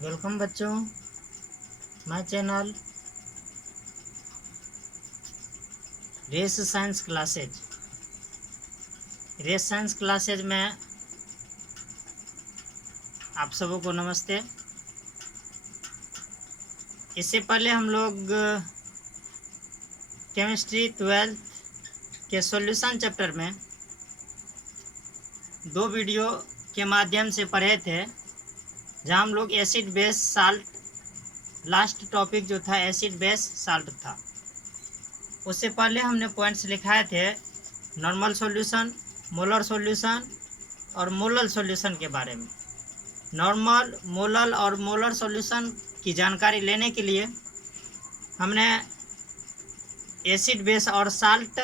Welcome बच्चों, my channel race science classes में आप सबों को नमस्ते। इससे पहले हम लोग केमिस्ट्री 12 के सॉल्यूशन चैप्टर में 2 वीडियो के माध्यम से पढ़े थे, जहां हम लोग acid base salt, last topic जो था एसिड बेस साल्ट था। उससे पहले हमने पॉइंट्स लिखाए थे नॉर्मल सॉल्यूशन, मोलर सॉल्यूशन और मोलल सॉल्यूशन के बारे में। नॉर्मल, मोलल और मोलर सॉल्यूशन की जानकारी लेने के लिए हमने एसिड बेस और साल्ट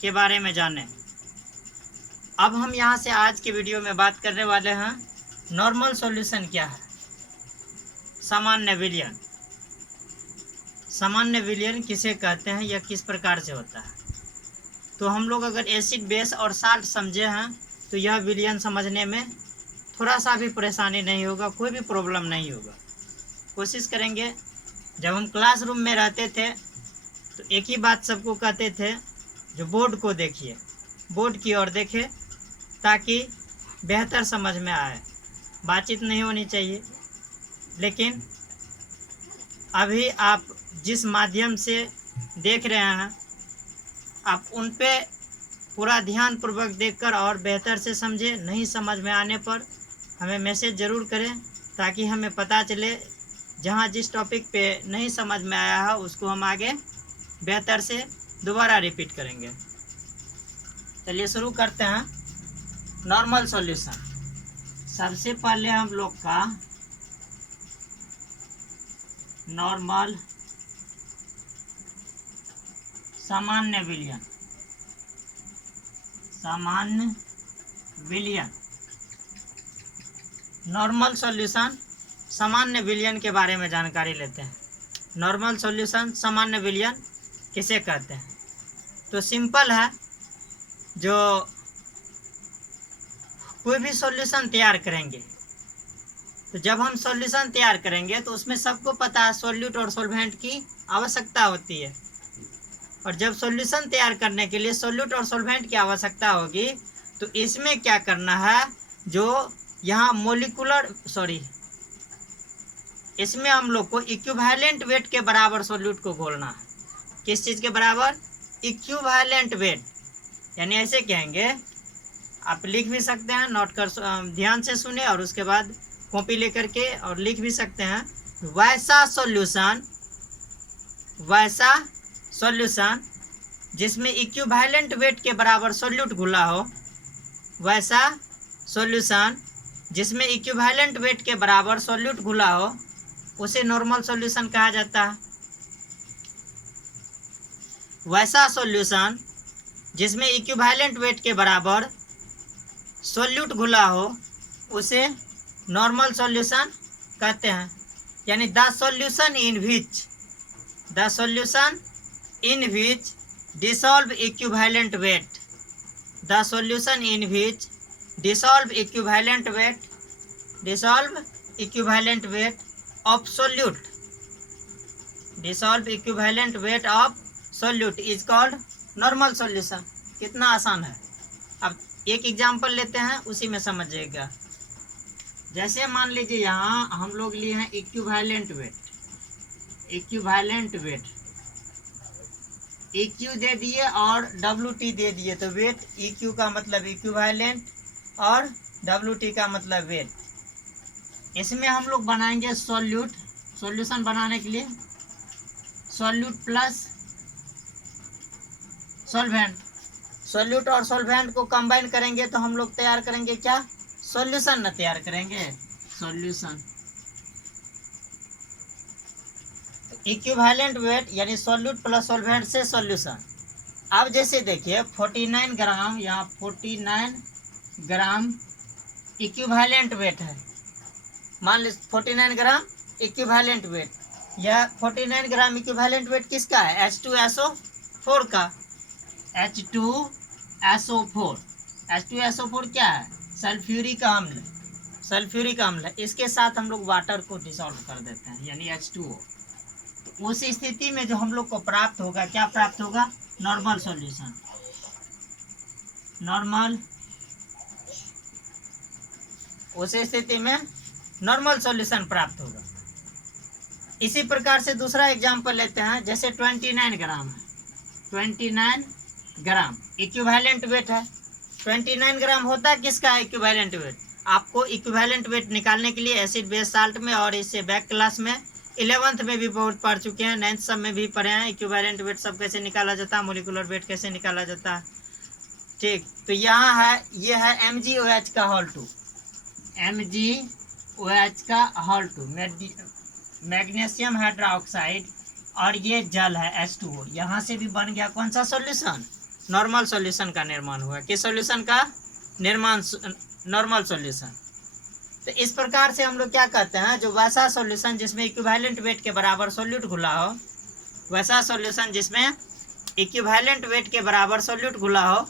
के बारे में जाने। अब हम यहाँ से आज के वीडियो में बात करने वाले हैं नॉर्मल सॉल्यूशन क्या है, सामान्य विलयन। सामान्य विलयन किसे कहते हैं या किस प्रकार से होता है। तो हम लोग अगर एसिड बेस और साल्ट समझे हैं तो यह विलयन समझने में थोड़ा सा भी परेशानी नहीं होगा, कोई भी प्रॉब्लम नहीं होगा। कोशिश करेंगे। जब हम क्लासरूम में रहते थे तो एक ही बात सबको कहते थे, जो बोर्ड को देखिए, बोर्ड की ओर देखें ताकि बेहतर समझ में आए। बातचीत नहीं होनी चाहिए। लेकिन अभी आप जिस माध्यम से देख रहे हैं, आप उन पे पूरा ध्यान पूर्वक देखकर और बेहतर से समझे। नहीं समझ में आने पर हमें मैसेज ज़रूर करें ताकि हमें पता चले। जहां जिस टॉपिक पे नहीं समझ में आया है उसको हम आगे बेहतर से दोबारा रिपीट करेंगे। चलिए शुरू करते हैं। Normal solution. सबसे पहले हम लोग का नॉर्मल सामान्य विलयन, सामान्य विलयन, नॉर्मल सॉल्यूशन, सामान्य विलयन के बारे में जानकारी लेते हैं। नॉर्मल सॉल्यूशन, सामान्य विलयन किसे कहते हैं? तो सिंपल है, जो कोई भी सॉल्यूशन तैयार करेंगे तो जब हम सॉल्यूशन तैयार करेंगे तो उसमें सबको पता है सॉल्यूट और सॉल्वेंट की आवश्यकता होती है। और जब सॉल्यूशन तैयार करने के लिए सॉल्यूट और सॉल्वेंट की आवश्यकता होगी तो इसमें क्या करना है, जो यहाँ इसमें हम लोग को इक्विवेलेंट वेट के बराबर सॉल्यूट को घोलना है। किस चीज़ के बराबर? Equivalent weight. यानी ऐसे कहेंगे, आप लिख भी सकते हैं, नोट कर ध्यान से सुने और उसके बाद कॉपी लेकर के और लिख भी सकते हैं। वैसा सॉल्यूशन जिसमें इक्विवेलेंट वेट के बराबर सॉल्यूट घुला हो, वैसा सॉल्यूशन जिसमें इक्विवेलेंट वेट के बराबर सॉल्यूट घुला हो, उसे नॉर्मल सॉल्यूशन कहा जाता है। वैसा सॉल्यूशन जिसमें इक्विवेलेंट वेट के बराबर सॉल्यूट घुला हो, उसे नॉर्मल सॉल्यूशन कहते हैं। यानी the solution in which dissolve equivalent weight, the solution in which dissolve equivalent weight of solute is called normal solution. कितना आसान है। अब एक एग्जांपल लेते हैं, उसी में समझिएगा। जैसे मान लीजिए यहाँ हम लोग लिए हैं इक्विवेलेंट वेट, EQ दे दिए और WT दे दिए। तो वेट, EQ का मतलब इक्विवेलेंट और WT का मतलब वेट। इसमें हम लोग बनाएंगे सॉल्यूशन बनाने के लिए सॉल्यूट प्लस सॉल्वेंट। सॉल्यूट और सॉल्वेंट को कंबाइन करेंगे तो हम लोग तैयार करेंगे क्या? सॉल्यूशन न तैयार करेंगे, सॉल्यूशन। इक्विवेलेंट वेट यानी सॉल्यूट प्लस सॉल्वेंट से सॉल्यूशन। अब जैसे देखिए 49 ग्राम, यहाँ 49 ग्राम इक्विवेलेंट वेट है। मान लीजिए 49 ग्राम इक्विवेलेंट वेट। यह 49 ग्राम इक्विवेलेंट वेट किसका है? H2SO4 का। H2SO4 क्या है? सल्फ्यूरिक अम्ल। सल्फ्यूरिक अम्ल, इसके साथ हम लोग वाटर को डिसॉल्व कर देते हैं यानी H2O। तो उस स्थिति में जो हम लोग को प्राप्त होगा, क्या प्राप्त होगा? Normal solution. नॉर्मल, उस स्थिति में नॉर्मल सॉल्यूशन प्राप्त होगा। इसी प्रकार से दूसरा एग्जांपल लेते हैं, जैसे 29 ग्राम है, 29 ग्राम इक्विवेलेंट वेट है। 29 ग्राम होता है किसका इक्विवेलेंट वेट? आपको इक्विवेलेंट वेट निकालने के लिए एसिड बेस साल्ट में और इससे बैक क्लास में 11th में भी बहुत पढ़ चुके हैं, 9th सब में भी पढ़े हैं। इक्विवेलेंट वेट सब कैसे निकाला जाता है, मोलिकुलर वेट कैसे निकाला जाता है। ठीक, तो यहाँ है, ये है MgOH का होल 2, MgOH का होल 2 मैग्नीशियम हाइड्रोक्साइड, और ये जल है H2O। यहाँ से भी बन गया कौन सा सॉल्यूशन? नॉर्मल सॉल्यूशन का निर्माण हुआ। किस सॉल्यूशन का निर्माण? Normal solution. तो इस प्रकार से हम लोग क्या कहते हैं, जो वैसा सॉल्यूशन जिसमें इक्विवेलेंट वेट के बराबर सॉल्यूट घुला हो, वैसा सॉल्यूशन जिसमें इक्विवेलेंट वेट के बराबर सॉल्यूट घुला हो,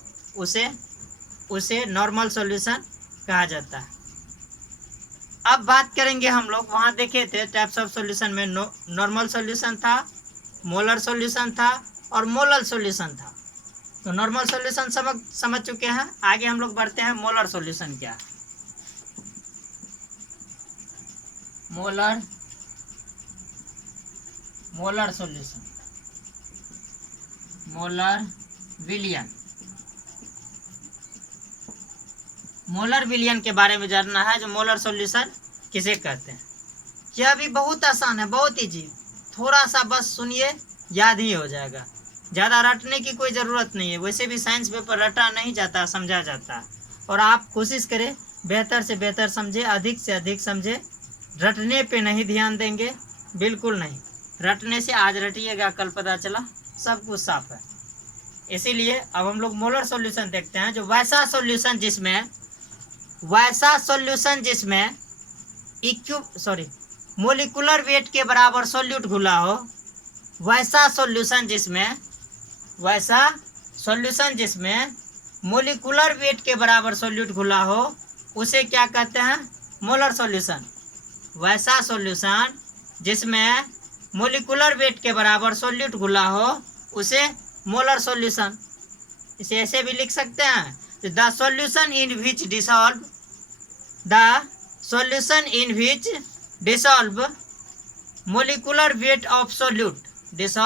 उसे नॉर्मल सॉल्यूशन कहा जाता है। अब बात करेंगे हम लोग, वहाँ देखे थे टाइप्स ऑफ सॉल्यूशन में नॉर्मल सॉल्यूशन था, मोलर सॉल्यूशन था और मोलल सॉल्यूशन था। तो नॉर्मल सॉल्यूशन समझ चुके हैं। आगे हम लोग बढ़ते हैं, मोलर सॉल्यूशन क्या है। मोलर सॉल्यूशन, मोलर विलियन। मोलर विलियन के बारे में जानना है, जो मोलर सॉल्यूशन किसे कहते हैं। यह भी बहुत आसान है, बहुत इजी, थोड़ा सा बस सुनिए, याद ही हो जाएगा। ज़्यादा रटने की कोई ज़रूरत नहीं है, वैसे भी साइंस पेपर रटा नहीं जाता, समझा जाता है। और आप कोशिश करें बेहतर से बेहतर समझे, अधिक से अधिक समझे। रटने पे नहीं ध्यान देंगे, बिल्कुल नहीं। रटने से आज रटिएगा, कल पता चला सब कुछ साफ है। इसीलिए अब हम लोग मोलर सॉल्यूशन देखते हैं, जो वैसा सॉल्यूशन जिसमें मोलिकुलर वेट के बराबर सॉल्यूट घुला हो, वैसा सॉल्यूशन जिसमें मोलिकुलर वेट के बराबर सॉल्यूट घुला हो, उसे क्या कहते हैं? Molar solution. वैसा सॉल्यूशन जिसमें मोलिकुलर वेट के बराबर सॉल्यूट घुला हो, उसे मोलर सॉल्यूशन। इसे ऐसे भी लिख सकते हैं, the solution in which dissolve molecular weight of solute, is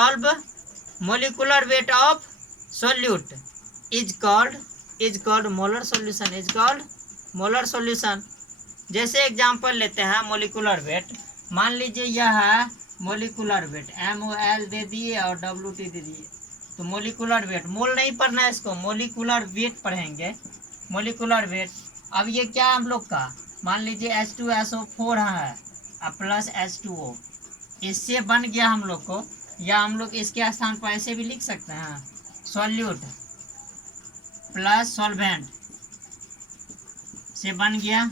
called molar solution. जैसे एग्जांपल लेते हैं, मोलिकुलर वेट। मान लीजिए यह है मोलिकुलर वेट, MOL दे दिए और WT दे दिए। तो मोलिकुलर वेट, मोल नहीं पढ़ना है इसको, मोलिकुलर वेट पढ़ेंगे, मोलिकुलर वेट। अब ये क्या हम लोग का, मान लीजिए H2SO4 है प्लस H2O, इससे बन गया हम लोग को, या हम लोग इसके स्थान पर ऐसे भी लिख सकते हैं, सॉल्यूट प्लस सॉल्वेंट से बन गया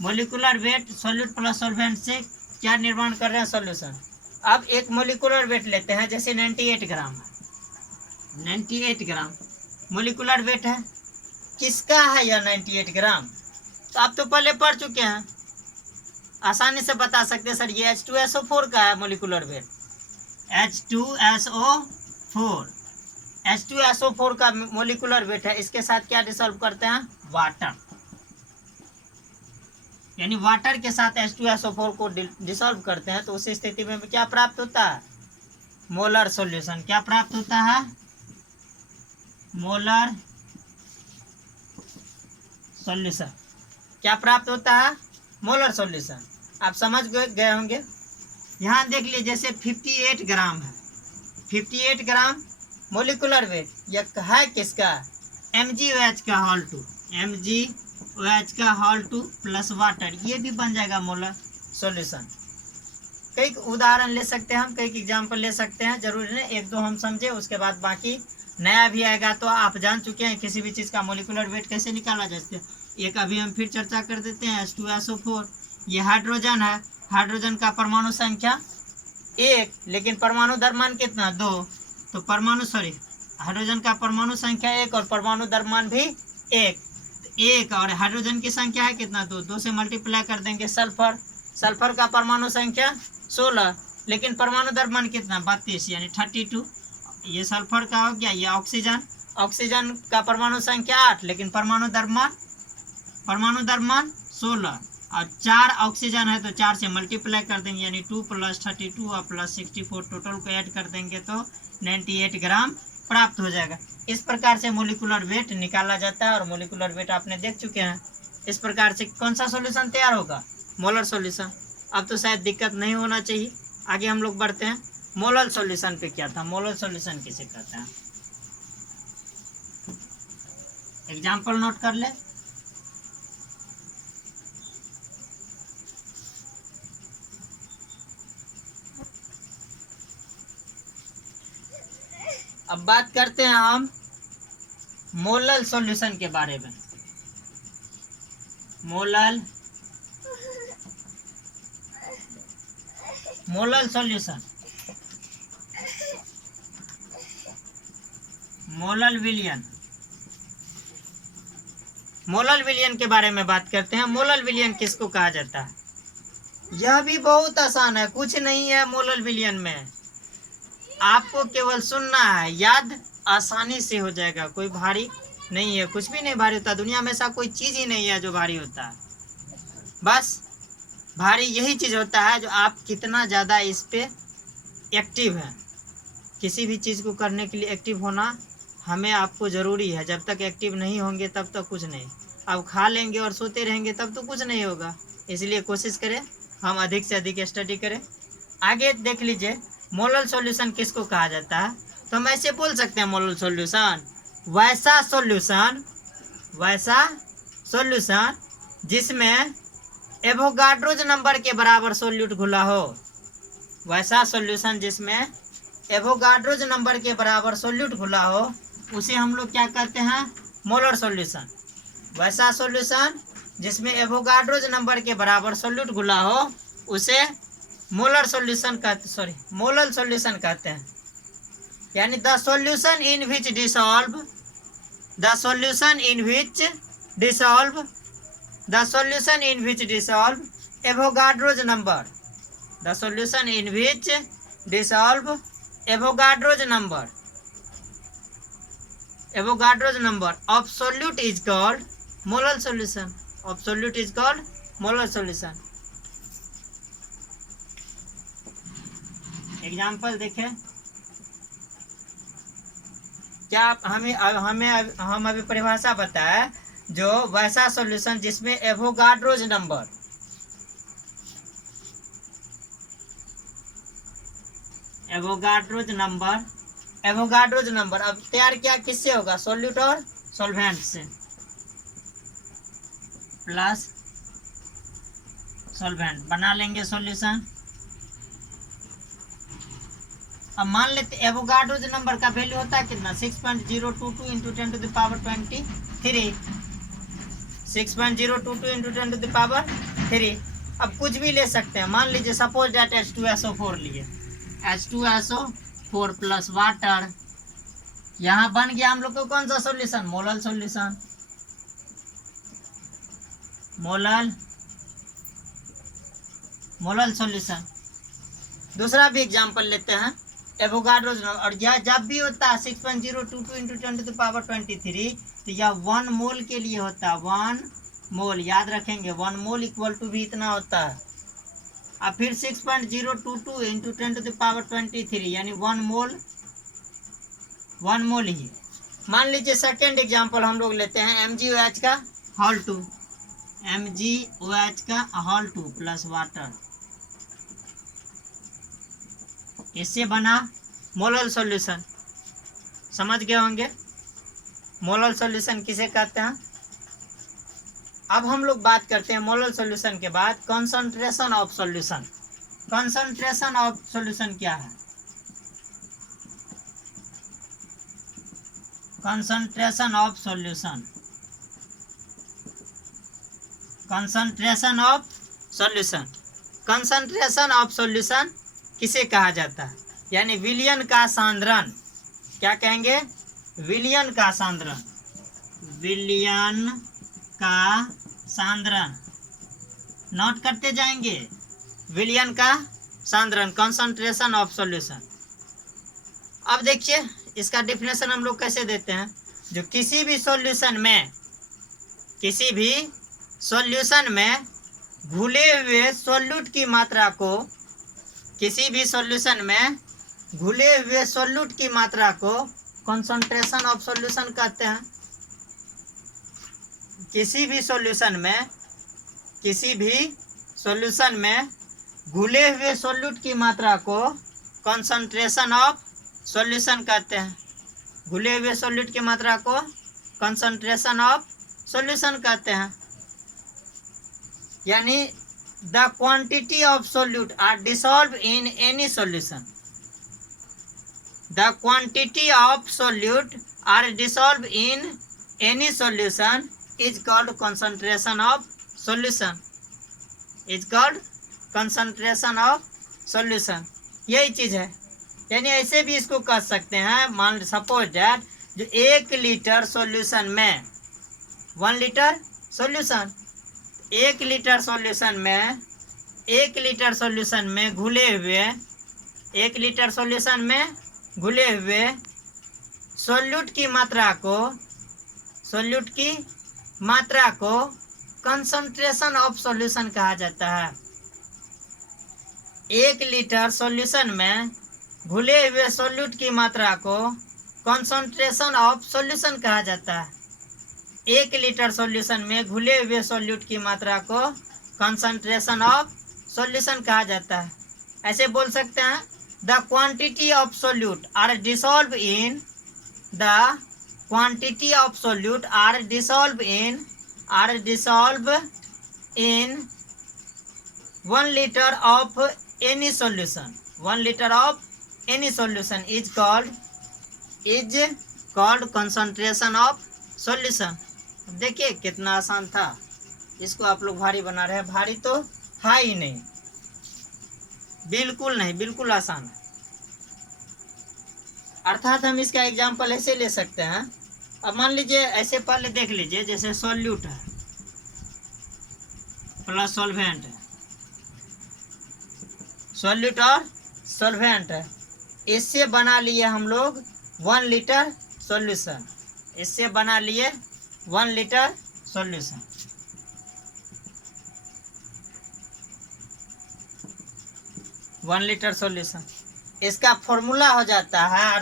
molecular weight. Solute plus solvent से क्या निर्माण कर रहे हैं? सॉल्यूशन। अब एक मोलिकुलर वेट लेते हैं, जैसे 98 ग्राम है, 98 ग्राम मोलिकुलर वेट है। किसका है यह 98 ग्राम? तो आप तो पहले पढ़ चुके हैं, आसानी से बता सकते हैं, सर ये H2SO4 का है मोलिकुलर वेट, H2SO4 का मोलिकुलर वेट है। इसके साथ क्या डिसॉल्व करते हैं? वाटर, यानी वाटर के साथ H2SO4 को डिसॉल्व करते हैं, तो उस स्थिति में क्या प्राप्त होता है? Molar solution. क्या प्राप्त होता है? Molar solution. क्या प्राप्त होता है? Molar solution. आप समझ गए होंगे। यहाँ देख लीजिए, जैसे 58 ग्राम है, 58 ग्राम मोलिकुलर वेट, यह है किसका? MgOH का होल 2, MgOH का होल 2 प्लस वाटर, ये भी बन जाएगा मोलर सॉल्यूशन। कई उदाहरण ले सकते हैं हम, कई एग्जाम्पल ले सकते हैं, जरूरी नहीं एक दो हम समझे, उसके बाद बाकी नया भी आएगा। तो आप जान चुके हैं किसी भी चीज़ का मोलिकुलर वेट कैसे निकाला जाता है। एक अभी हम फिर चर्चा कर देते हैं, H2SO4 ये हाइड्रोजन है, हाइड्रोजन का परमाणु संख्या 1, लेकिन परमाणु द्रव्यमान कितना? 2। तो हाइड्रोजन का परमाणु संख्या 1 और परमाणु द्रव्यमान भी 1। 1 और हाइड्रोजन की संख्या है कितना, तो 2 से मल्टीप्लाई कर देंगे। सल्फर, सल्फर का परमाणु संख्या 16, लेकिन परमाणु द्रव्यमान कितना 32 यानी 32। ये सल्फर का हो गया। ये ऑक्सीजन, ऑक्सीजन का परमाणु संख्या 8, लेकिन परमाणु द्रव्यमान 16 और 4 ऑक्सीजन है तो 4 से मल्टीप्लाई कर देंगे यानी 2 + 32 और +64 टोटल को ऐड कर देंगे तो 98 ग्राम प्राप्त हो जाएगा। इस प्रकार से मोलिकुलर वेट निकाला जाता है और मोलिकुलर वेट आपने देख चुके हैं। इस प्रकार से कौन सा सॉल्यूशन तैयार होगा, मोलर सॉल्यूशन। अब तो शायद दिक्कत नहीं होना चाहिए। आगे हम लोग बढ़ते हैं। मोलर सॉल्यूशन पे क्या था, मोलर सॉल्यूशन किसे कहते हैं, एग्जाम्पल नोट कर ले। अब बात करते हैं हम मोलर सॉल्यूशन के बारे में। मोलर सॉल्यूशन, मोलर विलयन, मोलर विलयन के बारे में बात करते हैं। मोलर विलयन किसको कहा जाता है, यह भी बहुत आसान है, कुछ नहीं है मोलर विलयन में। आपको केवल सुनना है, याद आसानी से हो जाएगा। कोई भारी नहीं है, कुछ भी नहीं भारी होता। दुनिया में ऐसा कोई चीज ही नहीं है जो भारी होता है। बस भारी यही चीज होता है जो आप कितना ज़्यादा इस पे एक्टिव है। किसी भी चीज़ को करने के लिए एक्टिव होना हमें आपको ज़रूरी है। जब तक एक्टिव नहीं होंगे तब तक कुछ नहीं। अब खा लेंगे और सोते रहेंगे तब तो कुछ नहीं होगा। इसलिए कोशिश करें हम अधिक से अधिक स्टडी करें। आगे देख लीजिए मोलर सॉल्यूशन किसको कहा जाता है। तो हम ऐसे बोल सकते हैं मोलर सॉल्यूशन वैसा सॉल्यूशन जिसमें एवोगाड्रोज नंबर के बराबर सोल्यूट घुला हो। वैसा सॉल्यूशन जिसमें एवोगाड्रोज नंबर के बराबर सोल्यूट घुला हो उसे हम लोग क्या कहते हैं, मोलर सॉल्यूशन। वैसा सॉल्यूशन जिसमें एवोगाड्रोज नंबर के बराबर सोल्यूट घुला हो उसे मोलर सॉल्यूशन कहते हैं। यानी the solution in which dissolve Avogadro's number of solute is called molar solution. Example देखें क्या हम अभी परिभाषा बताए जो वैसा सॉल्यूशन जिसमें एवोगाड्रोज नंबर अब तैयार किया किससे होगा, सोल्यूट और सॉल्वेंट से प्लस सॉल्वेंट बना लेंगे सॉल्यूशन। अब मान लेते एवोगाड्रोज नंबर का वैल्यू होता है कितना 6.022 into 10 to the power 23 6.022 into 10 to the power 3। अब कुछ भी ले सकते हैं। मान लीजिए सपोज डेट H2SO4 लिए H2SO4 प्लस वाटर। यहाँ बन गया हम लोग को कौन सा सॉल्यूशन, मोलर सॉल्यूशन। दूसरा भी एग्जांपल लेते हैं एवोगाड्रोज और यह जब भी होता है 6.022 इंटू 10 टू द पावर 23 तो यह 1 मोल के लिए होता है। 1 मोल याद रखेंगे, 1 मोल इक्वल टू भी इतना होता है। अब फिर 6.022 इंटू 10 टू द पावर 23 यानी 1 मोल ही। मान लीजिए सेकेंड एग्जांपल हम लोग लेते हैं MgOH का होल 2 प्लस वाटर। इससे बना मोलर सॉल्यूशन। समझ गए होंगे मोलर सॉल्यूशन किसे कहते हैं। अब हम लोग बात करते हैं मोलर सॉल्यूशन के बाद concentration of solution. Concentration of solution क्या है, कंसंट्रेशन ऑफ सॉल्यूशन किसे कहा जाता है, यानी विलयन का सांद्रण। क्या कहेंगे, विलयन का सांद्रण का सांद्रण, नोट करते जाएंगे, विलयन का सांद्रण, कंसंट्रेशन ऑफ सॉल्यूशन। अब देखिए इसका डेफिनेशन हम लोग कैसे देते हैं, जो किसी भी सॉल्यूशन में घुले हुए सॉल्यूट की मात्रा को, किसी भी सॉल्यूशन में घुले हुए सॉल्यूट की मात्रा को कंसंट्रेशन ऑफ सॉल्यूशन कहते हैं। किसी भी सॉल्यूशन में घुले हुए सॉल्यूट की मात्रा को कंसंट्रेशन ऑफ सॉल्यूशन कहते हैं। घुले हुए सॉल्यूट की मात्रा को कंसंट्रेशन ऑफ सॉल्यूशन कहते हैं। यानी the quantity of solute are dissolve in any solution, the quantity of solute are dissolve in any solution is called concentration of solution, is called concentration of solution. यही चीज है। यानी ऐसे भी इसको कह सकते हैं, मान सपोज दैट जो 1 लीटर सॉल्यूशन में 1 लीटर सॉल्यूशन, 1 लीटर सॉल्यूशन में 1 लीटर सॉल्यूशन में घुले हुए 1 लीटर सॉल्यूशन में घुले हुए सॉल्यूट की मात्रा को कंसंट्रेशन ऑफ सॉल्यूशन कहा जाता है। 1 लीटर सॉल्यूशन में घुले हुए सॉल्यूट की मात्रा को कंसंट्रेशन ऑफ सॉल्यूशन कहा जाता है। 1 लीटर सॉल्यूशन में घुले हुए सॉल्यूट की मात्रा को कंसंट्रेशन ऑफ सॉल्यूशन कहा जाता है। ऐसे बोल सकते हैं, the quantity of solute are dissolve in, the quantity of solute are dissolve in 1 litre of any solution, 1 litre of any solution is called concentration of solution. देखिए कितना आसान था, इसको आप लोग भारी बना रहे हैं। भारी तो था ही नहीं, बिल्कुल नहीं, बिल्कुल आसान है। अर्थात हम इसका एग्जाम्पल ऐसे ले सकते हैं। अब मान लीजिए ऐसे पहले देख लीजिए, जैसे सॉल्यूट है प्लस सॉल्वेंट है, सॉल्यूट और सॉल्वेंट है, इससे बना लिए हम लोग 1 लीटर सॉल्यूशन, इससे बना लिए 1 लीटर सॉल्यूशन। 1 लीटर सॉल्यूशन, इसका फॉर्मूला हो जाता है,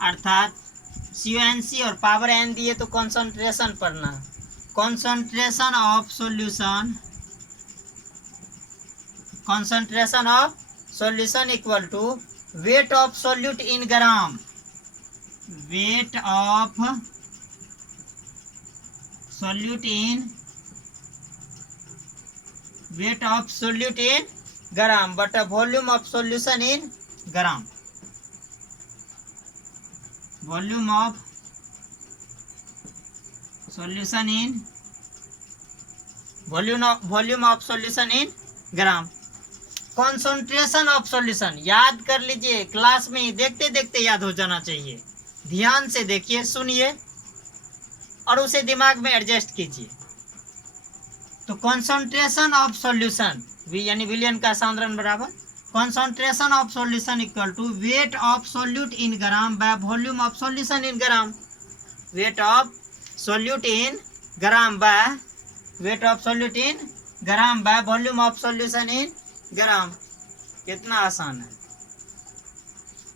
अर्थात CONC और पावर n दिए तो कंसंट्रेशन पढ़ना, concentration of solution equal to weight of solute in gram, weight of solute in gram बटा volume of solution in gram, volume of solution in gram. Concentration of solution याद कर लीजिए, class में ही देखते देखते याद हो जाना चाहिए। ध्यान से देखिए, सुनिए और उसे दिमाग में एडजस्ट कीजिए। तो कंसंट्रेशन ऑफ सॉल्यूशन यानी विलयन का सांद्रण बराबर concentration of solution equal to weight of solute in gram by volume of solution in gram, weight of solute in gram by volume of solution in gram. कितना आसान है।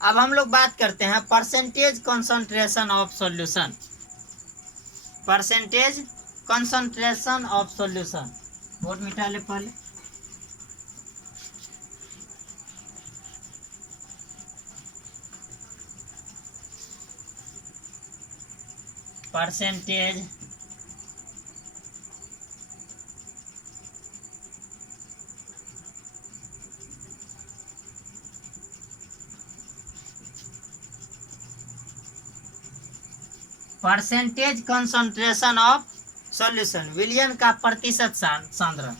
अब हम लोग बात करते हैं percentage concentration of solution, percentage concentration of solution. वोट मिटा ले पहले। परसेंटेज कंसंट्रेशन ऑफ सॉल्यूशन, विलयन का प्रतिशत सांद्रण।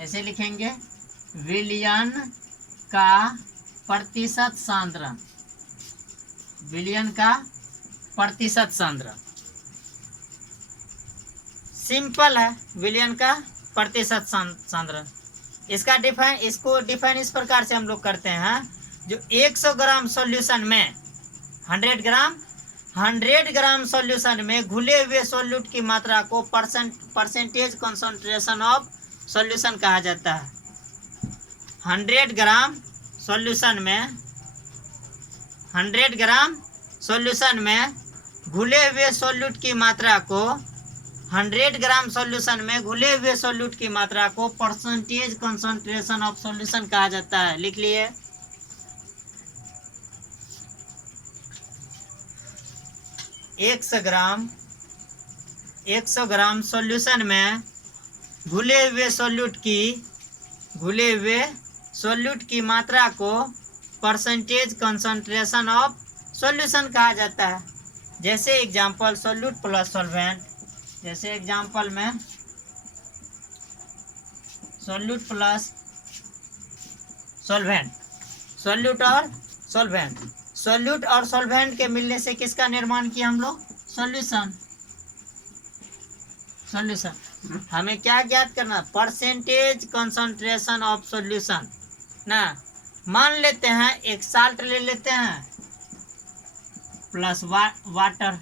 ऐसे लिखेंगे, विलयन का प्रतिशत सांद्रण, विलयन का प्रतिशत सांद्रण। सिंपल है, विलयन का प्रतिशत सांद्रण। इसको डिफाइन इस प्रकार से हम लोग करते हैं, जो 100 ग्राम सॉल्यूशन में 100 ग्राम सॉल्यूशन में घुले हुए सॉल्यूट की मात्रा को परसेंटेज कंसंट्रेशन ऑफ सॉल्यूशन कहा जाता है। 100 ग्राम सॉल्यूशन में 100 ग्राम सॉल्यूशन में घुले हुए सॉल्यूट की मात्रा को 100 ग्राम सॉल्यूशन में घुले हुए सॉल्यूट की मात्रा को परसेंटेज कंसंट्रेशन ऑफ सॉल्यूशन कहा जाता है। लिख लिए। एक सौ ग्राम सॉल्यूशन में घुले हुए सॉल्यूट की मात्रा को परसेंटेज कंसंट्रेशन ऑफ सॉल्यूशन कहा जाता है। जैसे एग्जांपल सॉल्यूट प्लस सॉल्वेंट, जैसे एग्जांपल में सॉल्यूट प्लस सॉल्वेंट, सॉल्यूट और सॉल्वेंट के मिलने से किसका निर्माण किया हम लोग? सॉल्यूशन। हमें क्या ज्ञात करना? परसेंटेज कंसंट्रेशन ऑफ सॉल्यूशन ना। मान लेते हैं एक साल्ट ले लेते हैं प्लस वाटर।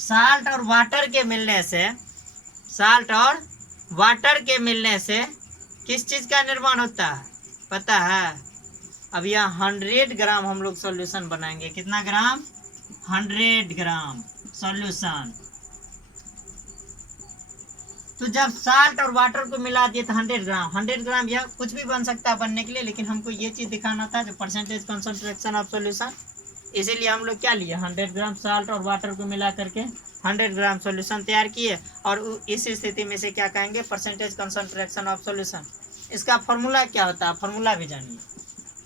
साल्ट और वाटर के मिलने से किस चीज का निर्माण होता है पता है? अब यहाँ 100 ग्राम हम लोग सॉल्यूशन बनाएंगे। कितना ग्राम? 100 ग्राम सॉल्यूशन। तो जब साल्ट और वाटर को मिला दिए तो 100 ग्राम या कुछ भी बन सकता है बनने के लिए, लेकिन हमको ये चीज दिखाना था जो परसेंटेज कंसंट्रेशन ऑफ सॉल्यूशन। इसीलिए हम लोग क्या लिए? 100 ग्राम साल्ट और वाटर को मिला करके 100 ग्राम सॉल्यूशन तैयार किए। और इस स्थिति में से क्या कहेंगे? Percentage concentration of solution. इसका फॉर्मूला क्या होता है? फॉर्मूला भी जानिए।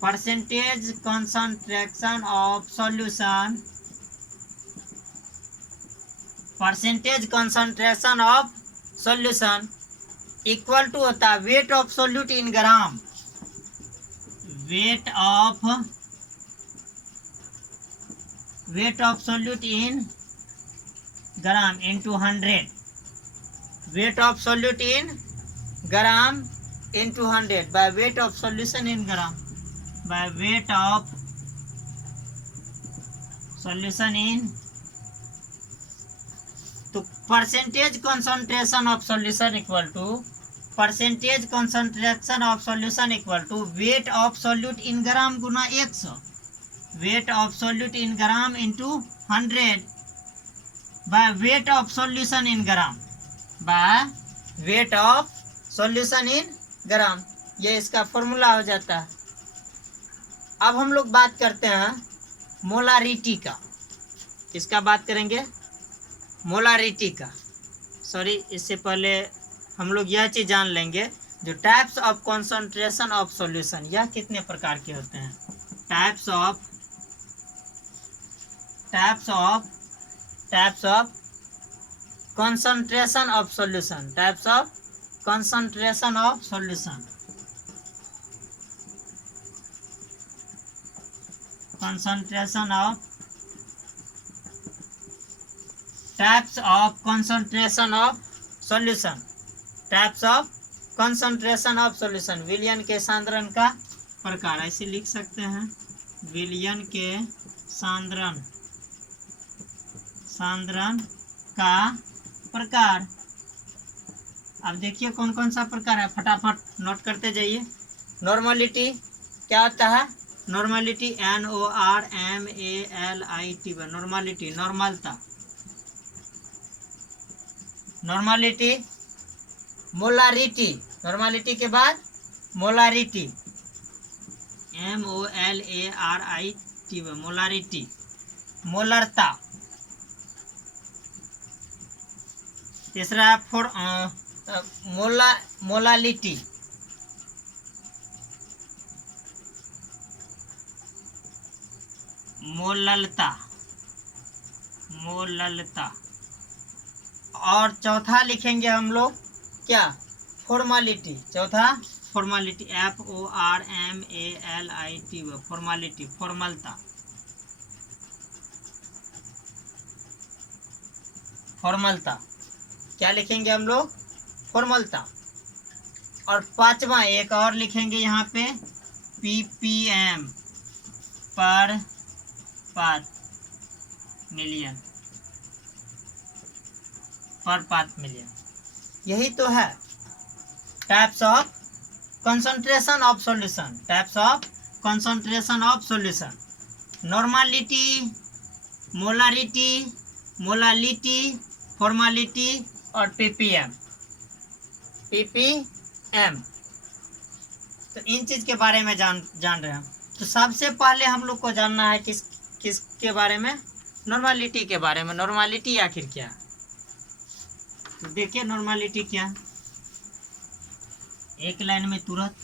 Percentage concentration of solution, percentage concentration of solution equal to होता है weight of solute in gram. Weight of solute in gram into 100। Weight of solute in gram into 100 by weight of solution in gram, by weight of solution in. तो percentage concentration of solution equal to weight of solute in gram Guna 100। Weight of solute in gram into 100 by weight of solution in gram, by weight of solution in gram. ये इसका formula हो जाता है। अब हम लोग बात करते हैं मोलारिटी का। किसका बात करेंगे? मोलारिटी का। सॉरी, इससे पहले हम लोग यह चीज जान लेंगे जो types of concentration of solution, यह कितने प्रकार के होते हैं? Types of concentration of solution, types of concentration of solution, concentration of types of concentration of solution, types of concentration of solution. विलयन के सांद्रण का प्रकार, ऐसे लिख सकते हैं, विलयन के सांद्रण का प्रकार। अब देखिए कौन कौन सा प्रकार है, फटाफट नोट करते जाइए। नॉर्मलिटी क्या होता है? नॉर्मलिटी NORMALIT, नॉर्मलिटी, नॉर्मलता। नॉर्मलिटी, मोलारिटी, नॉर्मलिटी के बाद मोलारिटी, MOLARIT, मोलारिटी, मोलरता। तीसरा मोलालिटी, मोललता, और चौथा लिखेंगे हम लोग क्या? फॉर्मालिटी। चौथा फॉर्मालिटी, FORMALIT, फॉर्मालिटी, फॉर्मलता, फॉर्मलता। क्या लिखेंगे हम लोग, फॉर्मूलता। और पांचवा एक और लिखेंगे यहाँ पे ppm पर पाथ मिलियन, पर पाथ मिलियन। यही तो है types of concentration of solution, types of concentration of solution. Normality, molarity, molality, formality और ppm। तो इन चीज के बारे में जान रहे हैं। तो सबसे पहले हम लोग को जानना है किसके बारे में, नॉर्मलिटी के बारे में। नॉर्मलिटी आखिर क्या, तो देखिए नॉर्मलिटी क्या, एक लाइन में तुरंत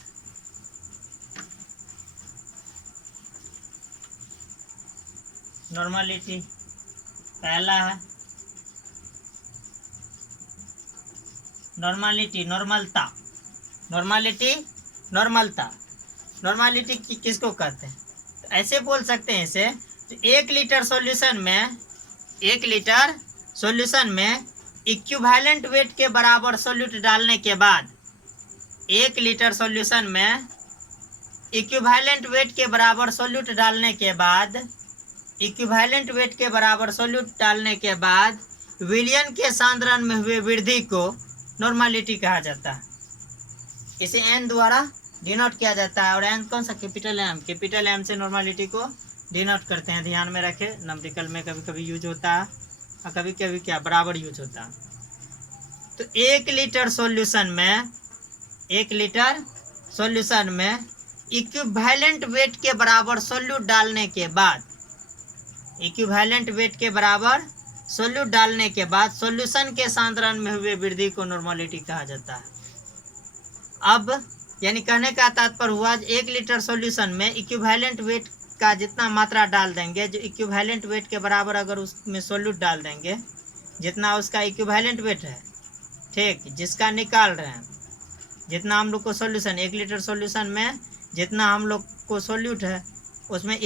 नॉर्मलिटी पहला है नॉर्मलिटी, नॉर्मलता। नॉर्मलिटी, नॉर्मलता। नॉर्मलिटी किसको कहते हैं, तो ऐसे बोल सकते हैं इसे, तो 1 लीटर सॉल्यूशन में इक्विवेलेंट वेट के बराबर सॉल्यूट डालने के बाद, 1 लीटर सॉल्यूशन में इक्विवेलेंट वेट के बराबर सॉल्यूट डालने के बाद, इक्विवेलेंट वेट के बराबर सॉल्यूट डालने के बाद विलयन के सांद्रण में हुए वृद्धि को नॉर्मलिटी कहा जाता है। इसे n द्वारा डिनोट किया जाता है। और n कौन सा, कैपिटल M। कैपिटल M से नॉर्मलिटी को डिनोट करते हैं, ध्यान में रखें। नंबरिकल में कभी कभी यूज होता है और कभी कभी क्या बराबर यूज होता है। तो 1 लीटर सॉल्यूशन में इक्विवेलेंट वेट के बराबर सॉल्यूट डालने के बाद, इक्विवेलेंट वेट के बराबर सॉल्यूट डालने के बाद सॉल्यूशन के सांद्रण में हुए वृद्धि को नॉर्मलिटी कहा जाता है। अब यानी कहने का तात्पर्य हुआ, 1 लीटर सॉल्यूशन में इक्विवेलेंट वेट का जितना मात्रा डाल देंगे, जो इक्विवेलेंट वेट के बराबर अगर उसमें सॉल्यूट डाल देंगे, जितना उसका इक्विवेलेंट वेट है, ठीक, जिसका निकाल रहे हैं, जितना हम लोग को सॉल्यूशन, 1 लीटर सॉल्यूशन में जितना हम लोग को सॉल्यूट है उसमें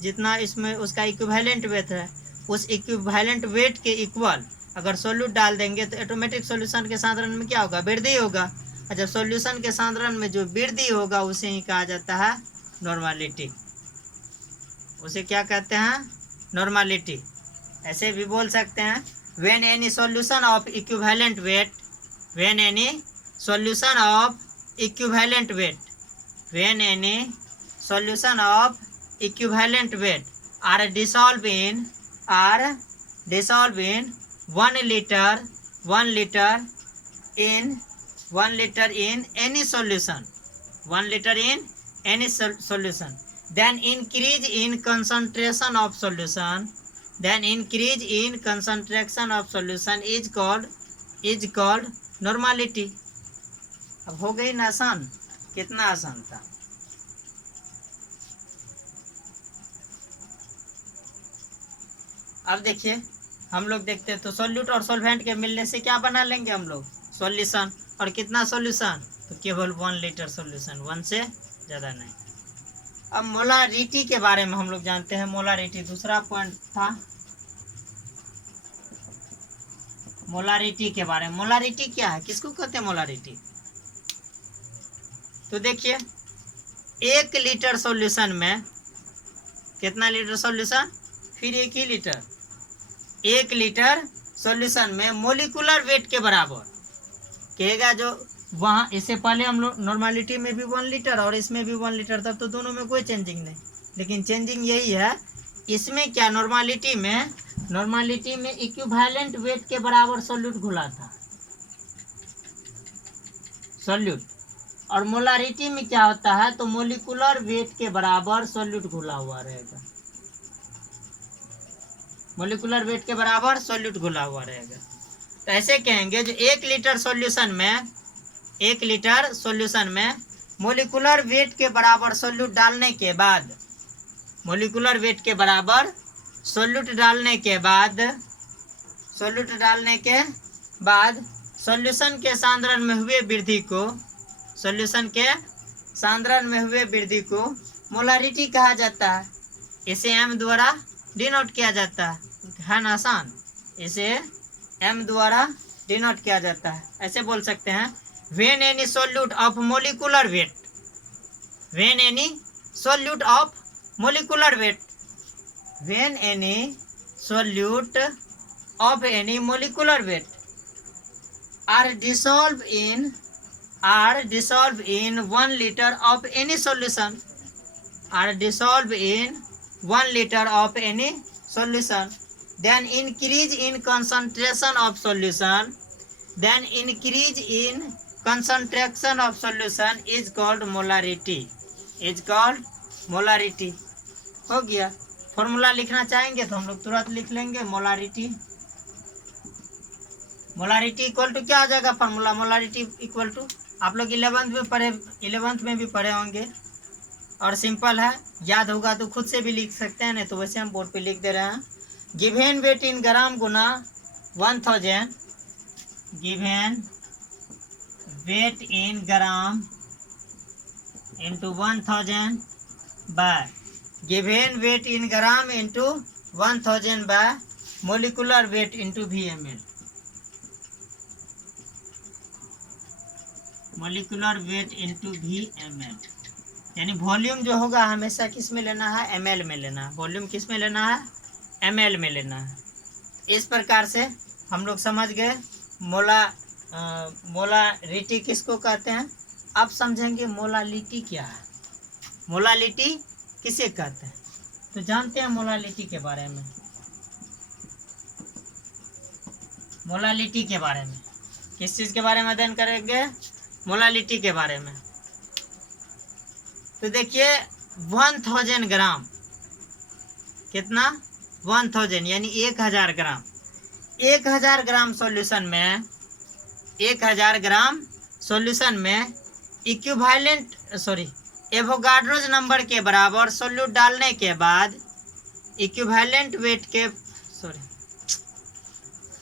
जितना इसमें उसका इक्विवेलेंट वेट है, उस इक्विवेलेंट वेट के इक्वल अगर सॉल्यूट डाल देंगे तो ऑटोमेटिक सॉल्यूशन के सांद्रण में क्या होगा, वृद्धि होगा। और जब सॉल्यूशन के सांद्रण में जो वृद्धि होगा उसे ही कहा जाता है नॉर्मलिटी। उसे क्या कहते हैं, नॉर्मलिटी। ऐसे भी बोल सकते हैं, when any solution of equivalent weight, when any solution of equivalent weight, when any solution of equivalent weight are dissolved in 1 liter in any solution, 1 liter in any solution, then increase in concentration of solution, is called normality। अब हो गई ना आसान, कितना आसान था। अब देखिए हम लोग देखते हैं, तो सॉल्यूट और सॉल्वेंट के मिलने से क्या बना लेंगे हम लोग, सॉल्यूशन। और कितना सॉल्यूशन, तो केवल 1 लीटर सॉल्यूशन, 1 से ज़्यादा नहीं। अब मोलारिटी के बारे में हम लोग जानते हैं। मोलारिटी दूसरा पॉइंट था, मोलारिटी के बारे में। मोलारिटी क्या है, किसको कहते हैं मोलारिटी, तो देखिए 1 लीटर सॉल्यूशन में कितना लीटर सॉल्यूशन, फिर 1 ही लीटर, 1 लीटर सॉल्यूशन में मोलिकुलर वेट के बराबर कहेगा, जो वहाँ इससे पहले हम लोग नॉर्मलिटी में भी 1 लीटर और इसमें भी 1 लीटर था, तो दोनों में कोई चेंजिंग नहीं। लेकिन चेंजिंग यही है, इसमें क्या, नॉर्मलिटी में इक्विवेलेंट वेट के बराबर सॉल्यूट घुला था, सॉल्यूट। और मोलारिटी में क्या होता है, तो मोलिकुलर वेट के बराबर सॉल्यूट घुला हुआ रहेगा, मोलिकुलर वेट के बराबर सॉल्यूट घुला हुआ रहेगा। तो ऐसे कहेंगे, जो 1 लीटर सॉल्यूशन में मोलिकुलर वेट के बराबर सॉल्यूट डालने के बाद, मोलिकुलर वेट के बराबर सॉल्यूट डालने के बाद सॉल्यूशन के सांद्रण में हुए वृद्धि को, सॉल्यूशन के सांद्रण में हुए वृद्धि को मोलारिटी कहा जाता है। इसे m द्वारा डिनोट किया जाता है ना आसान, इसे m द्वारा डिनोट किया जाता है। ऐसे बोल सकते हैं when any solute of molecular weight, when any solute of molecular weight, when any solute of any molecular weight are dissolved in 1 liter of any solution, are dissolved in 1 liter of any solution, then increase in concentration of solution, then increase in concentration of solution is called molarity, is called molarity। हो गया। Formula लिखना चाहेंगे तो हम लोग तुरंत लिख लेंगे मोलारिटी। मोलारिटी इक्वल टू क्या हो जाएगा फॉर्मूला? मोलारिटी इक्वल टू, आप लोग 11th में भी पढ़े होंगे और सिंपल है, याद होगा तो खुद से भी लिख सकते हैं, नहीं तो वैसे हम बोर्ड पे लिख दे रहे हैं। गिवन वेट इन ग्राम गुना 1000, given weight in gram into 1000 bye given weight in gram into 1000 bye molecular weight into VmL, molecular weight into VmL। यानी वॉल्यूम जो होगा हमेशा किस में लेना है? ml में लेना है। वॉल्यूम किस में लेना है? ml में लेना है। इस प्रकार से हम लोग समझ गए मोलारिटी किसको कहते हैं। अब समझेंगे मोलालिटी क्या है, मोलालिटी किसे कहते हैं। तो जानते हैं मोलालिटी के बारे में, मोलालिटी के बारे में किस चीज़ के बारे में अध्ययन करेंगे? मोलालिटी के बारे में। तो देखिए 1000 ग्राम, कितना? 1000 यानी 1000 ग्राम। 1000 ग्राम सॉल्यूशन में, 1000 ग्राम सॉल्यूशन में इक्विवेलेंट एवोगाड्रोज नंबर के बराबर सोल्यूट डालने के बाद इक्विवेलेंट वेट के,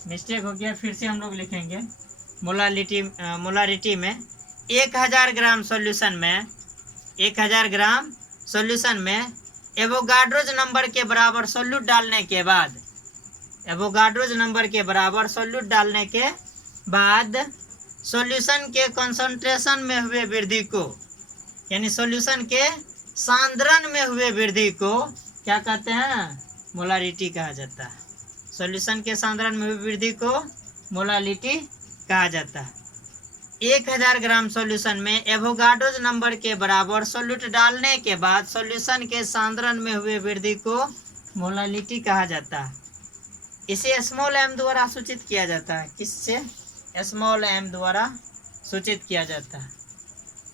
मिस्टेक हो गया, फिर से हम लोग लिखेंगे। मोलारिटी में 1000 ग्राम सॉल्यूशन में, 1000 ग्राम सॉल्यूशन में एवोगाड्रोज नंबर के बराबर सोल्यूट डालने के बाद, एवोगाड्रोज नंबर के बराबर सोल्यूट डालने के बाद सॉल्यूशन के कंसंट्रेशन में हुए वृद्धि को, यानी सॉल्यूशन के सांद्रण में हुए वृद्धि को क्या कहते हैं? मोलारिटी कहा जाता है। सॉल्यूशन के सांद्रण में हुई वृद्धि को मोलालिटी कहा जाता है। 1000 ग्राम सॉल्यूशन में एवोगाड्रोज नंबर के बराबर सोल्यूट डालने के बाद सॉल्यूशन के सांद्रण में हुए वृद्धि को मोलालिटी कहा जाता है। इसे स्मॉल m द्वारा सूचित किया जाता है। किससे? स्मॉल m द्वारा सूचित किया जाता है।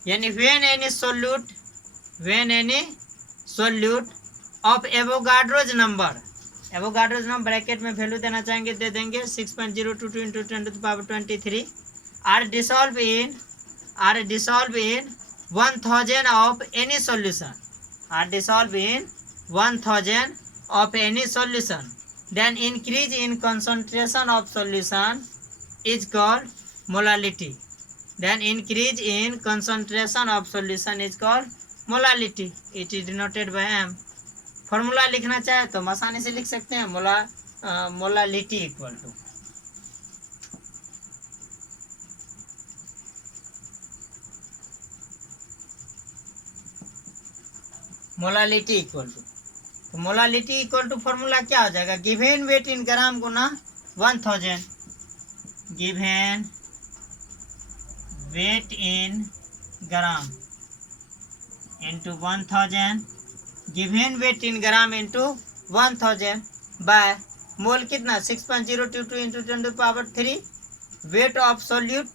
यानी when any solute of Avogadro's number, Avogadro's number bracket में वैल्यू देना चाहेंगे, दे देंगे 6.022 into 10⁻23 are dissolved in 1000 of any solution, are dissolved in 1000 of any solution, then increase in concentration of solution is called molality, then increase in concentration of solution is called molality, it is denoted by m। Formula लिखना चाहे तो हम आसानी से लिख सकते हैं, molality equal to, molality equal to, तो मोलालिटी इक्वल टू फॉर्मूला क्या हो जाएगा? गिवन वेट इन ग्राम गुना 1000, given weight in gram into 1000, given weight in gram into 1000 by mole कितना? 6.022 into 10⁻3 weight of solute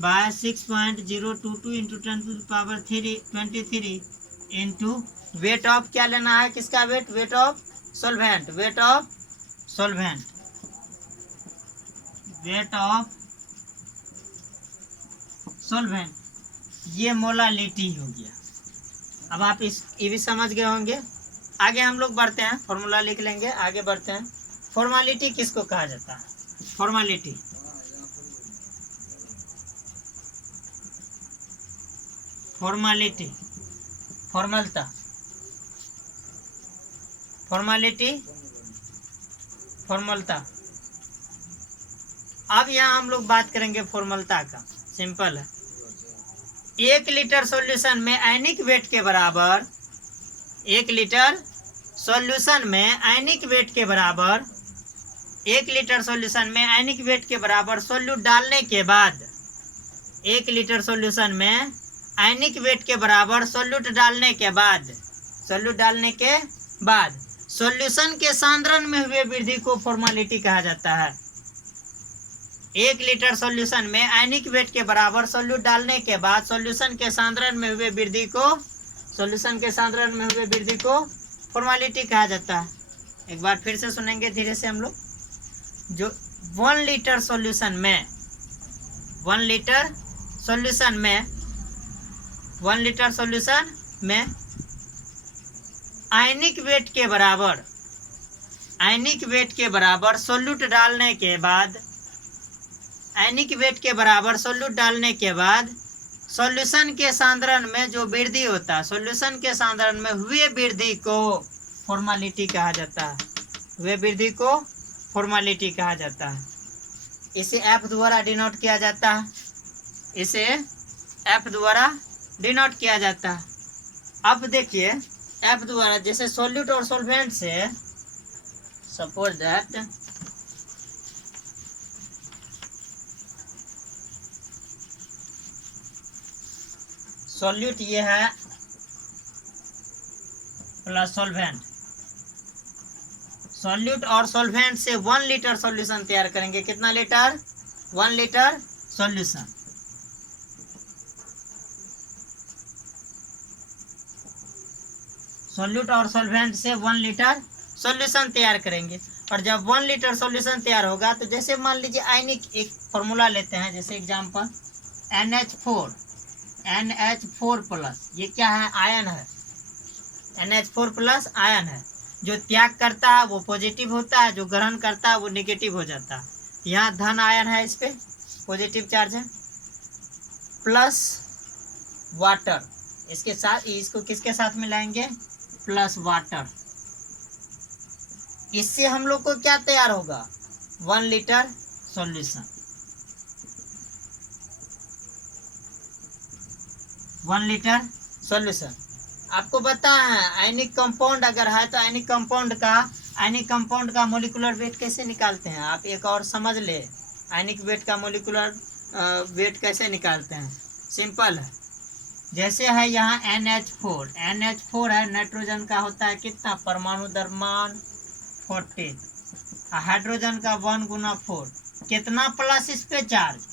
by 6.022 into 10⁻23 into weight of क्या लेना है? किसका weight? Weight of सोल्वेंट, wait of सोल्वेंट, wait of सोल्वेंट। ये molality हो गया। अब आप ये भी समझ गए होंगे। आगे हम लोग बढ़ते हैं, फॉर्मूला लिख लेंगे, आगे बढ़ते हैं। फॉर्मालिटी किसको कहा जाता है? फॉर्मालिटी, फॉर्मालिटी, फॉर्मलता, फॉर्मालिटी, फॉर्मलता। अब यहाँ हम लोग बात करेंगे फॉर्मूलता का। सिंपल है, 1 लीटर सॉल्यूशन में आयनिक वेट के बराबर, 1 लीटर सॉल्यूशन में आयनिक वेट के बराबर, 1 लीटर सॉल्यूशन में आयनिक वेट के बराबर सोल्यूट डालने के बाद, 1 लीटर सॉल्यूशन में आयनिक वेट के बराबर सोल्यूट डालने के बाद, सोल्यूट डालने के बाद सॉल्यूशन के सांद्रण में हुए वृद्धि को फॉर्मेलिटी कहा जाता है। 1 लीटर सॉल्यूशन में आयनिक वेट के बराबर सोल्यूट डालने के बाद सॉल्यूशन के सांद्रण में हुए वृद्धि को, सॉल्यूशन के सांद्रण में हुए वृद्धि को फॉर्मेलिटी कहा जाता है। एक बार फिर से सुनेंगे धीरे से हम लोग। जो 1 लीटर सॉल्यूशन में, 1 लीटर सॉल्यूशन में, 1 लीटर सॉल्यूशन में आयनिक वेट के बराबर, आयनिक वेट के बराबर सोल्यूट डालने के बाद, आयनिक वेट के बराबर सोल्यूट डालने के बाद सॉल्यूशन के सांद्रण में जो वृद्धि होता है, सॉल्यूशन के सांद्रण में हुए वृद्धि को फॉर्मेलिटी कहा जाता है। हुए वृद्धि को फॉर्मेलिटी कहा जाता है। इसे एफ द्वारा डिनोट किया जाता है, इसे एफ द्वारा डिनोट किया जाता है। अब देखिए एफ द्वारा, जैसे सोल्यूट और सॉल्वेंट से, सपोज दैट सॉल्यूट ये है प्लस सॉल्वेंट, सॉल्यूट और सॉल्वेंट से 1 लीटर सॉल्यूशन तैयार करेंगे। कितना लीटर? 1 litre solution. सॉल्यूट और सॉल्वेंट से 1 लीटर सॉल्यूशन तैयार करेंगे। और जब 1 लीटर सॉल्यूशन तैयार होगा तो जैसे मान लीजिए आयनिक, एक फॉर्मूला लेते हैं, जैसे एग्जांपल NH4, NH4 प्लस, ये क्या है? आयन है। NH4 प्लस आयन है। जो त्याग करता है वो पॉजिटिव होता है, जो ग्रहण करता है वो नेगेटिव हो जाता है। यहाँ धन आयन है, इस पे पॉजिटिव चार्ज है, प्लस वाटर। इसके साथ, इसको किसके साथ मिलाएंगे? Plus water. इससे हम लोग को क्या तैयार होगा? 1 लीटर सॉल्यूशन। 1 litre solution. आपको पता है आयनिक कंपाउंड अगर है तो आयनिक कंपाउंड का मोलिकुलर वेट कैसे निकालते हैं? आप एक और समझ ले, आयनिक वेट का मोलिकुलर वेट कैसे निकालते हैं? सिंपल है। जैसे है यहाँ NH4, NH4 है, नाइट्रोजन का होता है कितना? परमाणु द्रव्यमान 40, हाइड्रोजन का 1 गुना 4, कितना प्लस इस पे चार्ज?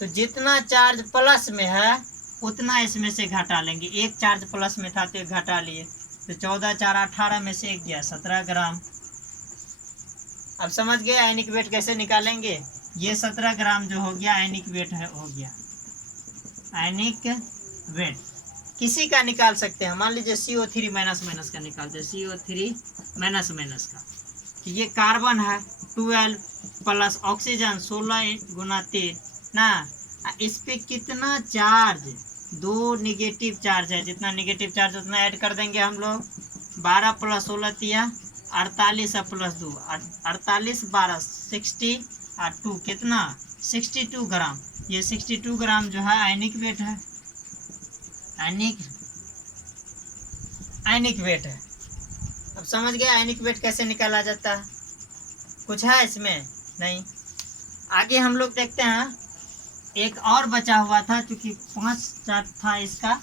तो जितना चार्ज प्लस में है उतना इसमें से घटा लेंगे। एक चार्ज प्लस में था तो एक घटा लिए, तो 14 4 18 में से एक गया 17 ग्राम। अब समझ गए आयनिक वेट कैसे निकालेंगे? ये 17 ग्राम जो हो गया आयनिक वेट है, हो गया आयनिक वेट। किसी का निकाल सकते हैं, मान लीजिए CO3 माइनस माइनस का निकालते हैं, CO3 माइनस माइनस का, कि ये कार्बन है 12 प्लस ऑक्सीजन 16 गुना 3 ना, इस पे कितना चार्ज? 2 निगेटिव चार्ज है, जितना निगेटिव चार्ज उतना ऐड कर देंगे हम लोग। 12 प्लस 16 तिया 48 प्लस 2 48, 12 60 और 2 कितना? 62 ग्राम। ये 62 ग्राम जो है आयनिक वेट है, आयनिक वेट है। अब समझ गए आयनिक वेट कैसे निकाला जाता है? कुछ है इसमें? नहीं। आगे हम लोग देखते हैं, एक और बचा हुआ था, क्योंकि 5 था इसका,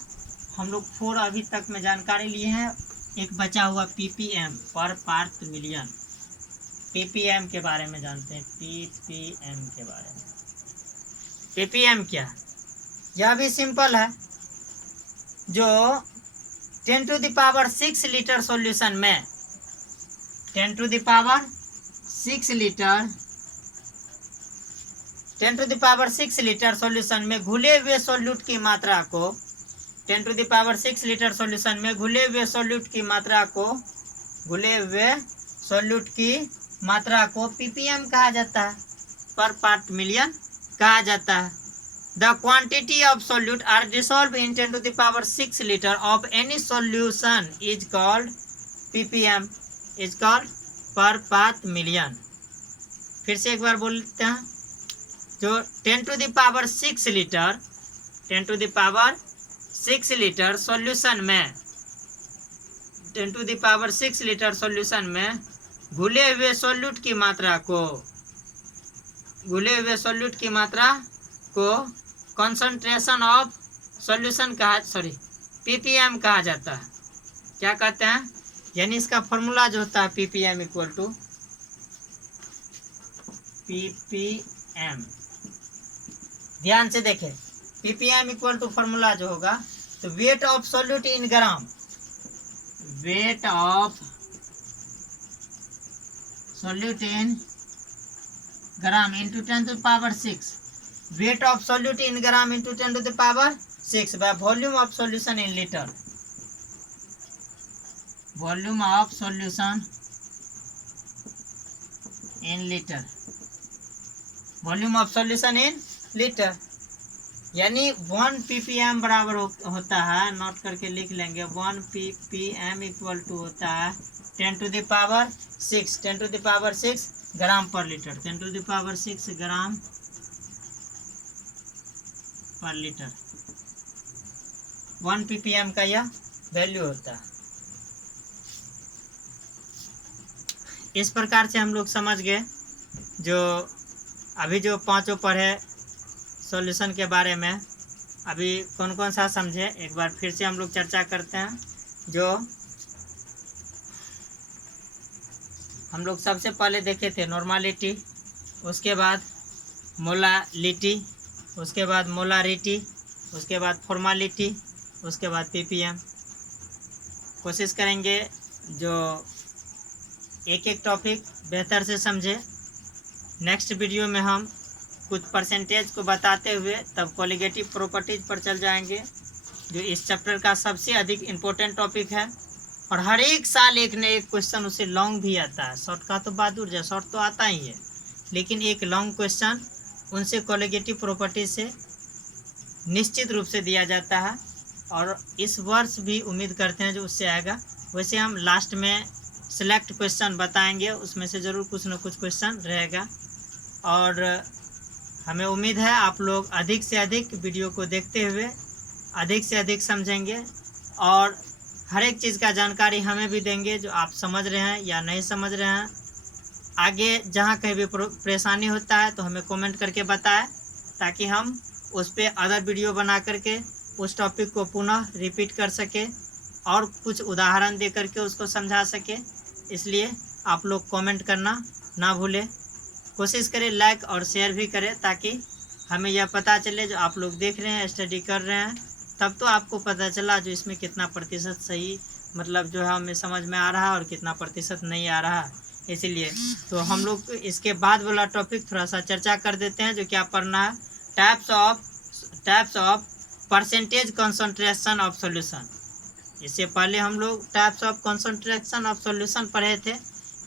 हम लोग 4 अभी तक में जानकारी लिए हैं। एक बचा हुआ ppm, पर पार्ट मिलियन। ppm के बारे में जानते हैं, ppm के बारे में। ppm क्या? यह भी सिंपल है। जो 10 to the power 6 litre solution में, 10 to the power 6 litre, 10 to the power 6 litre solution में घुले हुए सोल्यूट की मात्रा को, 10 to the power 6 litre solution में घुले हुए सोल्यूट की मात्रा को, घुले हुए सोल्यूट की मात्रा को ppm कहा जाता है, पर पार्ट मिलियन कहा जाता है। The quantity of solute are dissolved in 10 to the power 6 liter of any solution is called ppm, is called per part million. फिर से एक बार बोलते हैं, जो 10 to the power 6 litre 10 to the power 6 litre solution में 10 to the power 6 litre solution में घुले हुए सॉल्यूट की मात्रा को कंसंट्रेशन ऑफ सॉल्यूशन पीपीएम कहा जाता है। क्या कहते हैं, यानी इसका फॉर्मूला जो होता है पीपीएम इक्वल टू पीपीएम। ध्यान से देखें, पीपीएम इक्वल टू फॉर्मूला जो होगा तो weight of solute in gram, weight of solute in gram into 10 to the power 6, weight of solute in gram into 10 to the power 6 by volume of solution in litre, volume of solution in litre, volume of solution in litre. यानी 1 ppm बराबर होता है, note करके लिख लेंगे, 1 ppm equal to होता है 10 to the power 6, 10 to the power 6 gram per litre, 10 to the power 6 gram per litre. 1 ppm का यह वैल्यू होता है। इस प्रकार से हम लोग समझ गए जो अभी जो पांचों पढ़े सॉल्यूशन के बारे में। अभी कौन कौन सा समझे एक बार फिर से हम लोग चर्चा करते हैं। जो हम लोग सबसे पहले देखे थे नॉर्मालिटी, उसके बाद मोलालिटी, उसके बाद मोलारिटी, उसके बाद फॉर्मालिटी, उसके बाद पीपीएम। कोशिश करेंगे जो एक एक टॉपिक बेहतर से समझे। नेक्स्ट वीडियो में हम कुछ परसेंटेज को बताते हुए तब कोलिगेटिव प्रॉपर्टीज पर चल जाएंगे, जो इस चैप्टर का सबसे अधिक इम्पोर्टेंट टॉपिक है। और हर एक साल एक न एक क्वेश्चन उससे लॉन्ग भी आता है। शॉर्ट का तो बात दूर जाए, शॉर्ट तो आता ही है, लेकिन एक लॉन्ग क्वेश्चन उनसे कोलिगेटिव प्रॉपर्टीज से निश्चित रूप से दिया जाता है। और इस वर्ष भी उम्मीद करते हैं जो उससे आएगा। वैसे हम लास्ट में सिलेक्ट क्वेश्चन बताएंगे, उसमें से ज़रूर कुछ न कुछ क्वेश्चन रहेगा। और हमें उम्मीद है आप लोग अधिक से अधिक वीडियो को देखते हुए अधिक से अधिक समझेंगे और हर एक चीज़ का जानकारी हमें भी देंगे जो आप समझ रहे हैं या नहीं समझ रहे हैं। आगे जहाँ कहीं भी परेशानी होता है तो हमें कमेंट करके बताएं, ताकि हम उस पर अदर वीडियो बना करके उस टॉपिक को पुनः रिपीट कर सके और कुछ उदाहरण दे करके उसको समझा सके। इसलिए आप लोग कमेंट करना ना भूलें। कोशिश करें लाइक और शेयर भी करें, ताकि हमें यह पता चले जो आप लोग देख रहे हैं, स्टडी कर रहे हैं, तब तो आपको पता चला जो इसमें कितना प्रतिशत सही मतलब जो है हमें समझ में आ रहा है और कितना प्रतिशत नहीं आ रहा है। इसीलिए तो हम लोग इसके बाद वाला टॉपिक थोड़ा सा चर्चा कर देते हैं। जो क्या पढ़ना है, types of percentage concentration of solution. इससे पहले हम लोग types of concentration of solution पढ़े थे,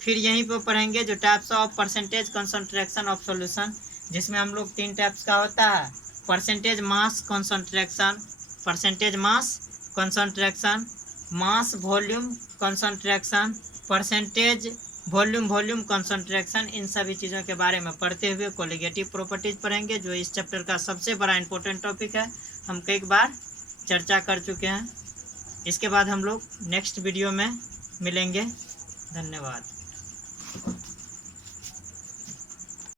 फिर यहीं पर पढ़ेंगे जो types of percentage concentration of solution, जिसमें हम लोग 3 टाइप्स का होता है। Percentage mass concentration, percentage mass concentration, mass volume concentration, percentage volume concentration. इन सभी चीज़ों के बारे में पढ़ते हुए कोलिगेटिव प्रॉपर्टीज पढ़ेंगे, जो इस चैप्टर का सबसे बड़ा इंपॉर्टेंट टॉपिक है। हम कई बार चर्चा कर चुके हैं। इसके बाद हम लोग नेक्स्ट वीडियो में मिलेंगे। धन्यवाद।